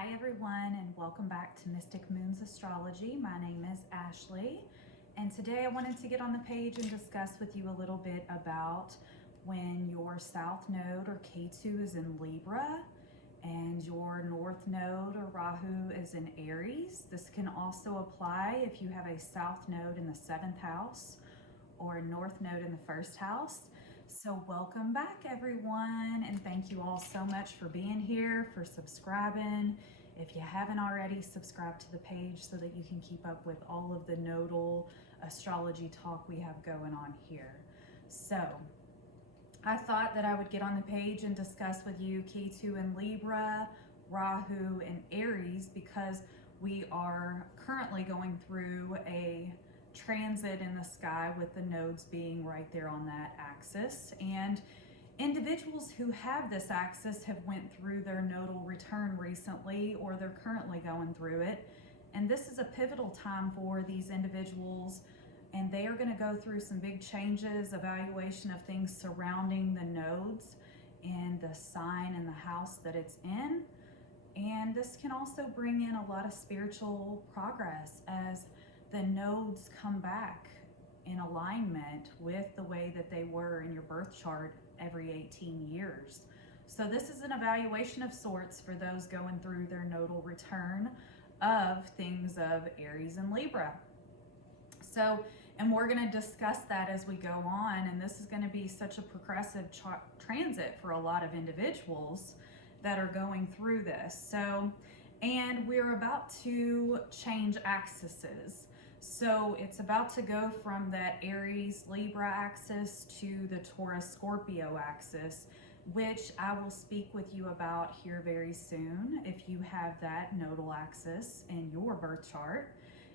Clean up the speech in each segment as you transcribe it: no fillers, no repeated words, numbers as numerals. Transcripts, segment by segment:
Hi everyone, and welcome back to Mystic Moons Astrology. My name is Ashley, and today I wanted to get on the page and discuss with you a little bit about when your South Node or Ketu is in Libra and your North Node or Rahu is in Aries. This can also apply if you have a South Node in the 7th house or a North Node in the 1st house. So welcome back everyone, and thank you all so much for being here, for subscribing. If you haven't already, subscribe to the page so that you can keep up with all of the nodal astrology talk we have going on here. So I thought that I would get on the page and discuss with you Ketu and Libra, Rahu and Aries, because we are currently going through a transit in the sky with the nodes being right there on that axis, and individuals who have this axis have went through their nodal return recently, or they're currently going through it, and this is a pivotal time for these individuals, and they are going to go through some big changes, evaluation of things surrounding the nodes and the sign and the house that it's in. And this can also bring in a lot of spiritual progress as the nodes come back in alignment with the way that they were in your birth chart every 18 years. So this is an evaluation of sorts for those going through their nodal return of things of Aries and Libra. So, and we're going to discuss that as we go on, and this is going to be such a progressive transit for a lot of individuals that are going through this. So, and we're about to change axes. So it's about to go from that Aries Libra axis to the Taurus Scorpio axis, which I will speak with you about here very soon if you have that nodal axis in your birth chart.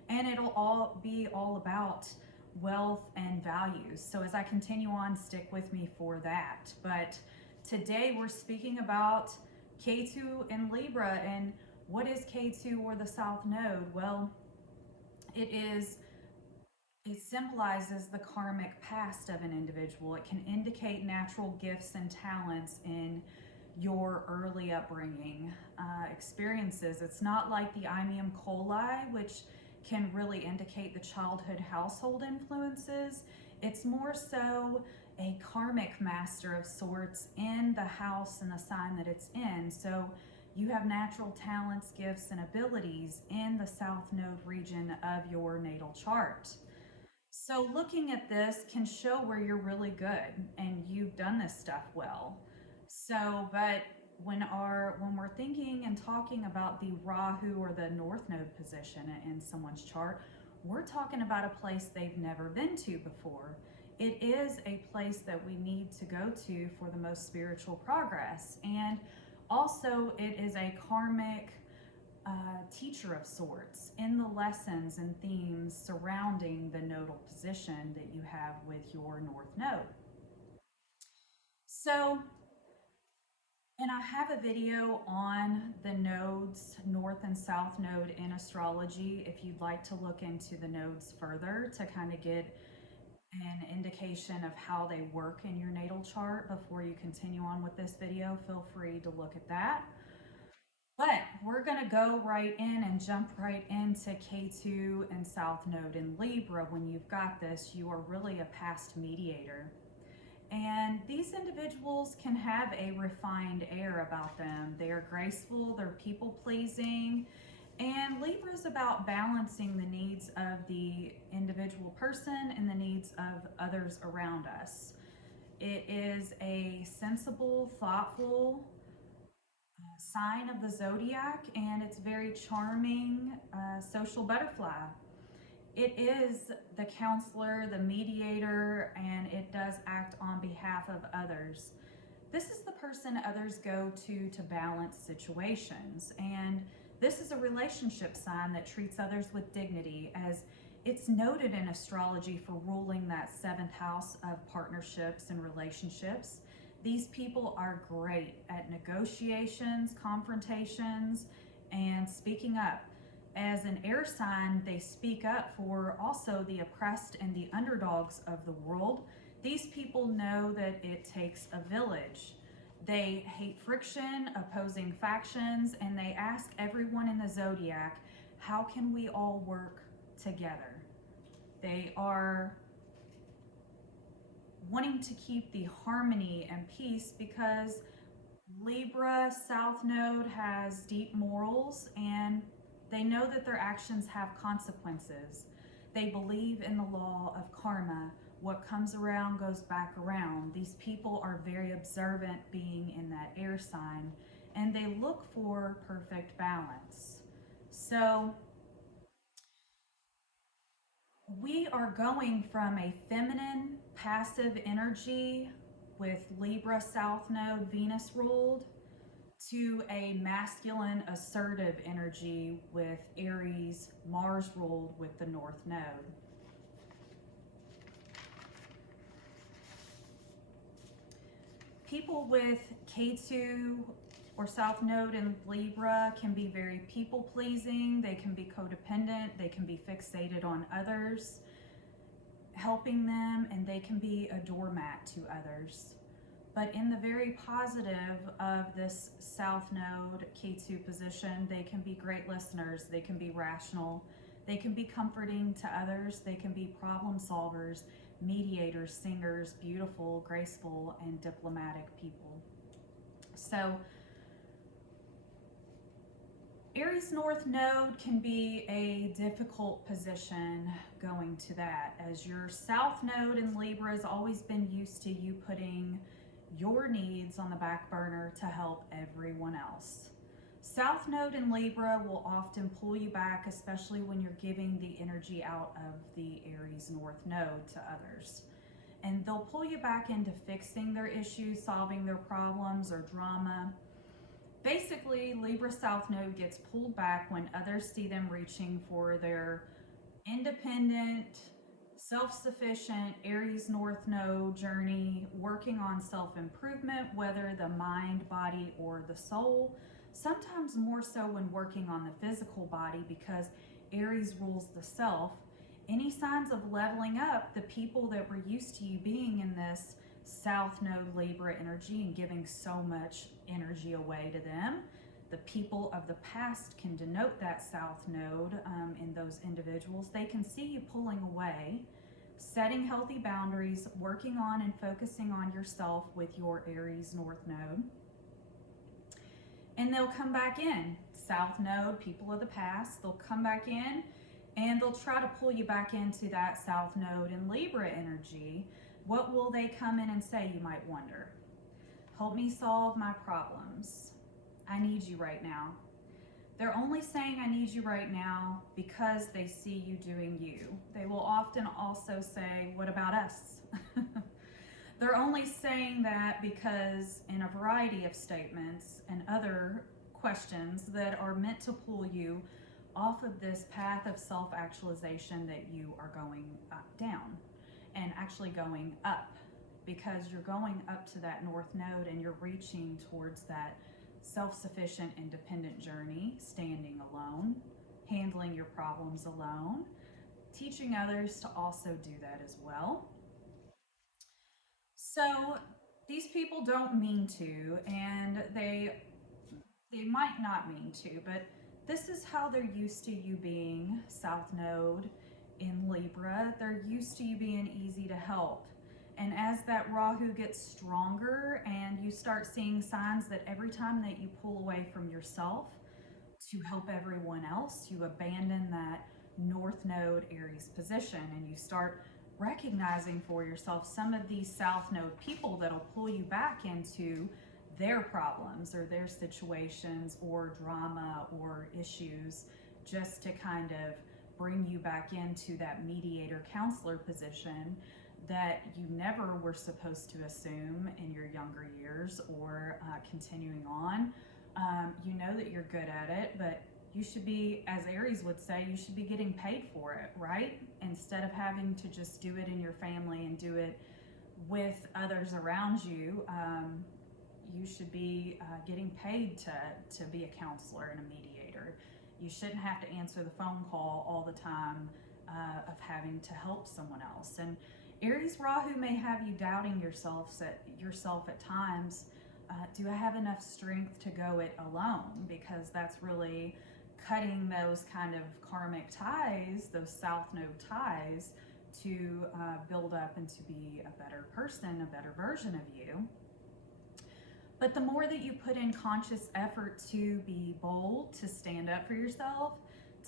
And it'll all be all about wealth and values. So as I continue on, stick with me for that. But today we're speaking about Ketu and Libra. And what is Ketu, or the South Node? Well, it symbolizes the karmic past of an individual. It can indicate natural gifts and talents in your early upbringing experiences. It's not like the Imium Coli, which can really indicate the childhood household influences. It's more so a karmic master of sorts in the house and the sign that it's in. So you have natural talents, gifts, and abilities in the South Node region of your natal chart. So looking at this can show where you're really good and you've done this stuff well. So, but when we're thinking and talking about the Rahu or the North Node position in someone's chart, we're talking about a place they've never been to before. It is a place that we need to go to for the most spiritual progress. And also, it is a karmic teacher of sorts in the lessons and themes surrounding the nodal position that you have with your North Node. So, and I have a video on the nodes, North and South Node in astrology, if you'd like to look into the nodes further to kind of get an indication of how they work in your natal chart before you continue on with this video. Feel free to look at that. But we're going to go right in and jump right into Ketu and South Node in Libra. When you've got this, you are really a past mediator. And these individuals can have a refined air about them. They are graceful, they're people-pleasing, and Libra is about balancing the needs of the individual person and the needs of others around us. It is a sensible, thoughtful sign of the zodiac, and it's very charming, social butterfly. It is the counselor, the mediator, and it does act on behalf of others. This is the person others go to balance situations, and this is a relationship sign that treats others with dignity, as it's noted in astrology for ruling that 7th house of partnerships and relationships. These people are great at negotiations, confrontations, and speaking up. As an air sign, they speak up for also the oppressed and the underdogs of the world. These people know that it takes a village. They hate friction, opposing factions, and they ask everyone in the zodiac, how can we all work together? They are wanting to keep the harmony and peace because Libra South Node has deep morals, and they know that their actions have consequences. They believe in the law of karma. What comes around goes back around. These people are very observant, being in that air sign, and they look for perfect balance. So we are going from a feminine, passive energy with Libra South Node, Venus ruled, to a masculine, assertive energy with Aries, Mars ruled with the North Node. People with Ketu or South Node in Libra can be very people-pleasing. They can be codependent. They can be fixated on others, helping them, and they can be a doormat to others. But in the very positive of this South Node Ketu position, they can be great listeners. They can be rational. They can be comforting to others. They can be problem solvers, mediators, singers, beautiful, graceful, and diplomatic people. So Aries North Node can be a difficult position going to that, as your South Node in Libra has always been used to you putting your needs on the back burner to help everyone else. South Node in Libra will often pull you back, especially when you're giving the energy out of the Aries North Node to others. And they'll pull you back into fixing their issues, solving their problems or drama. Basically, Libra South Node gets pulled back when others see them reaching for their independent, self-sufficient Aries North Node journey, working on self-improvement, whether the mind, body, or the soul. Sometimes more so when working on the physical body, because Aries rules the self. Any signs of leveling up, the people that were used to you being in this South Node Libra energy and giving so much energy away to them, the people of the past can denote that South Node in those individuals. They can see you pulling away, setting healthy boundaries, working on and focusing on yourself with your Aries North Node. And they'll come back in. South Node, people of the past, they'll come back in and they'll try to pull you back into that South Node in Libra energy. What will they come in and say, you might wonder? Help me solve my problems. I need you right now. They're only saying I need you right now because they see you doing you. They will often also say, what about us? They're only saying that because in a variety of statements and other questions that are meant to pull you off of this path of self-actualization that you are going down and actually going up, because you're going up to that North Node and you're reaching towards that self-sufficient, independent journey, standing alone, handling your problems alone, teaching others to also do that as well. So these people don't mean to, and they might not mean to, but this is how they're used to you being, South Node in Libra. They're used to you being easy to help. And as that Rahu gets stronger and you start seeing signs that every time that you pull away from yourself to help everyone else, you abandon that North Node Aries position, and you start recognizing for yourself some of these South Node people that'll pull you back into their problems or their situations or drama or issues, just to kind of bring you back into that mediator counselor position that you never were supposed to assume in your younger years or continuing on. You know that you're good at it, but you should be, as Aries would say, you should be getting paid for it, right? Instead of having to just do it in your family and do it with others around you, you should be getting paid to be a counselor and a mediator. You shouldn't have to answer the phone call all the time of having to help someone else. And Aries Rahu may have you doubting yourself at times, Do I have enough strength to go it alone? Because that's really cutting those kind of karmic ties, those south node ties, to build up and to be a better person, a better version of you. But the more that you put in conscious effort to be bold, to stand up for yourself,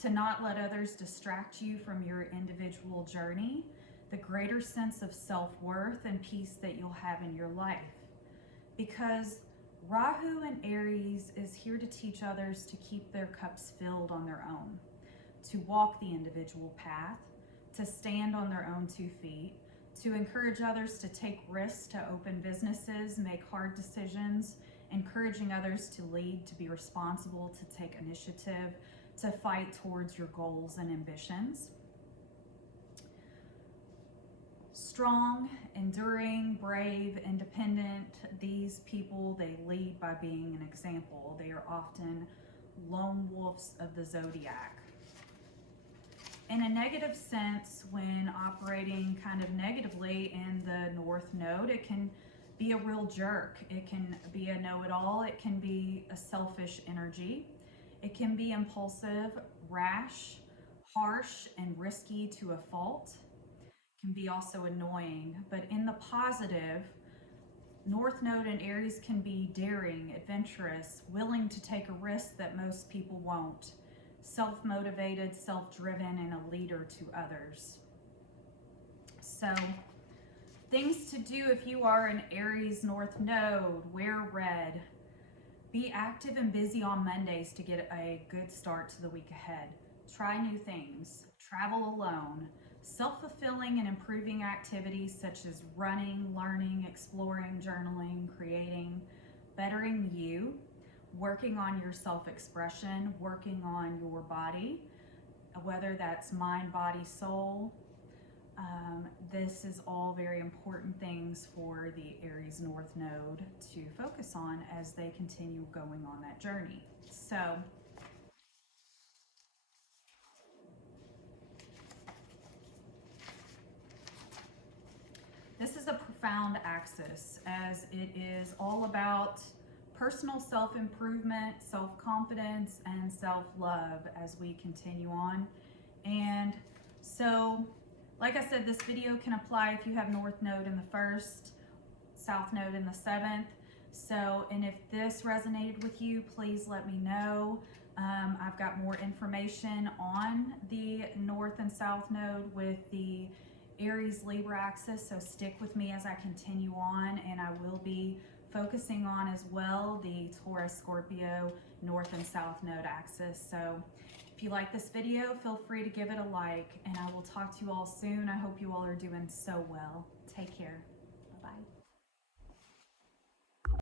to not let others distract you from your individual journey, the greater sense of self-worth and peace that you'll have in your life. Because Rahu and Aries is here to teach others to keep their cups filled on their own, to walk the individual path, to stand on their own 2 feet, to encourage others to take risks, to open businesses, make hard decisions, encouraging others to lead, to be responsible, to take initiative, to fight towards your goals and ambitions. Strong, enduring, brave, independent, these people, they lead by being an example. They are often lone wolves of the zodiac. In a negative sense, when operating kind of negatively in the North Node, it can be a real jerk. It can be a know-it-all. It can be a selfish energy. It can be impulsive, rash, harsh, and risky to a fault. It can be also annoying. But in the positive, North Node and Aries can be daring, adventurous, willing to take a risk that most people won't. Self-motivated, self-driven, and a leader to others. So, things to do if you are an Aries North Node: wear red. Be active and busy on Mondays to get a good start to the week ahead. Try new things. Travel alone. Self-fulfilling and improving activities such as running, learning, exploring, journaling, creating, bettering you, working on your self-expression, working on your body, whether that's mind, body, soul. This is all very important things for the Aries North Node to focus on as they continue going on that journey. So, this is a profound axis, as it is all about personal self-improvement, self-confidence, and self-love as we continue on. And so, like I said, this video can apply if you have North Node in the 1st, South Node in the 7th. So, and if this resonated with you, please let me know. I've got more information on the North and South Node with the Aries Libra axis, so stick with me as I continue on, and I will be focusing on as well the Taurus Scorpio North and South Node axis. So if you like this video, feel free to give it a like, and I will talk to you all soon. I hope you all are doing so well. Take care.